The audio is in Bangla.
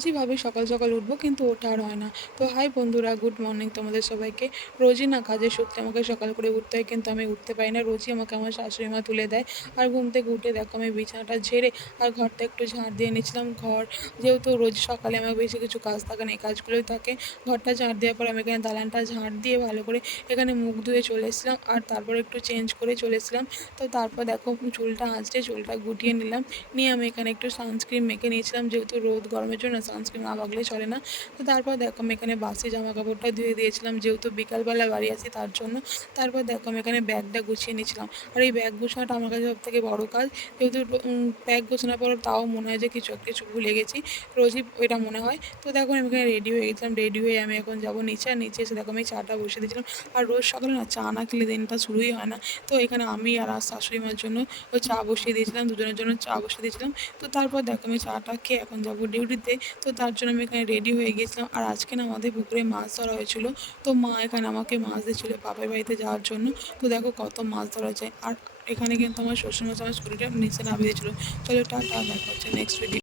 রোজই ভাবি সকাল সকাল উঠবো, কিন্তু ওঠা আর হয় না। তো হাই বন্ধুরা, গুড মর্নিং তোমাদের সবাইকে। রোজই না কাজের সূত্রে আমাকে সকাল করে উঠতে হয়, কিন্তু আমি উঠতে পারি না। রোজই আমাকে আমার শাশুড়ি মা তুলে দেয়। আর ঘুম থেকে উঠে দেখো আমি বিছানাটা ঝেড়ে আর ঘরটা একটু ঝাড় দিয়ে নিচ্ছিলাম। ঘর যেহেতু রোজ সকালে আমার বেশি কিছু কাজ থাকে না, এই কাজগুলোই থাকে। ঘরটা ঝাড় দেওয়ার পর আমি এখানে দালানটা ঝাড় দিয়ে ভালো করে এখানে মুখ ধুয়ে চলে এসেছিলাম, আর তারপর একটু চেঞ্জ করে চলে এসেছিলাম। তো তারপর দেখো চুলটা আঁচড়ে চুলটা গুটিয়ে নিলাম। নিয়ে আমি এখানে একটু সানস্ক্রিন মেখে নিয়েছিলাম, যেহেতু রোদ গরমের জন্য সানস্ক্রিন না মাখলে চলে না। তো তারপর দেখো আমি এখানে বাসি জামা কাপড়টা ধুয়ে দিয়েছিলাম, যেহেতু বিকালবেলা বাড়ি আসি তার জন্য। তারপর দেখো আমি এখানে ব্যাগটা গুছিয়ে নিয়েছিলাম। আর এই ব্যাগ গোছানোটা আমার কাছে সবথেকে বড় কাজ, যেহেতু ব্যাগ গোছানোর পর তাও মনে হয় যে কিছু ভুলে গেছি। রোজই এটা মনে হয়। তো দেখো আমি এখানে রেডি হয়ে গেছিলাম। রেডি হয়ে আমি এখন যাবো নিচে, আর নিচে এসে দেখো আমি চাটা বসিয়ে দিয়েছিলাম। আর রোজ সকালে না চা না খেলে দিনটা শুরুই হয় না। তো এখানে আমি আর শাশুড়ি মার জন্য ওই চা বসিয়ে দিয়েছিলাম, দুজনের জন্য চা বসিয়ে দিয়েছিলাম। তো তারপর দেখো আমি চাটা খেয়ে এখন যাবো ডিউটিতে। তো তার জন্য আমি এখানে রেডি হয়ে গেছিলাম। আর আজকে না আমাদের পুকুরে মাছ ধরা হয়েছিল। তো মা এখানে আমাকে মাছ দিয়েছিল বাপের বাড়িতে যাওয়ার জন্য। তো দেখো কত মাছ ধরা যায়। আর এখানে কিন্তু আমার শ্বশুরমশাই আমার স্কুটিটা নিচে নামিয়ে দিয়েছিল। চলো টাটা, দেখা হচ্ছে নেক্সট ভিডিও।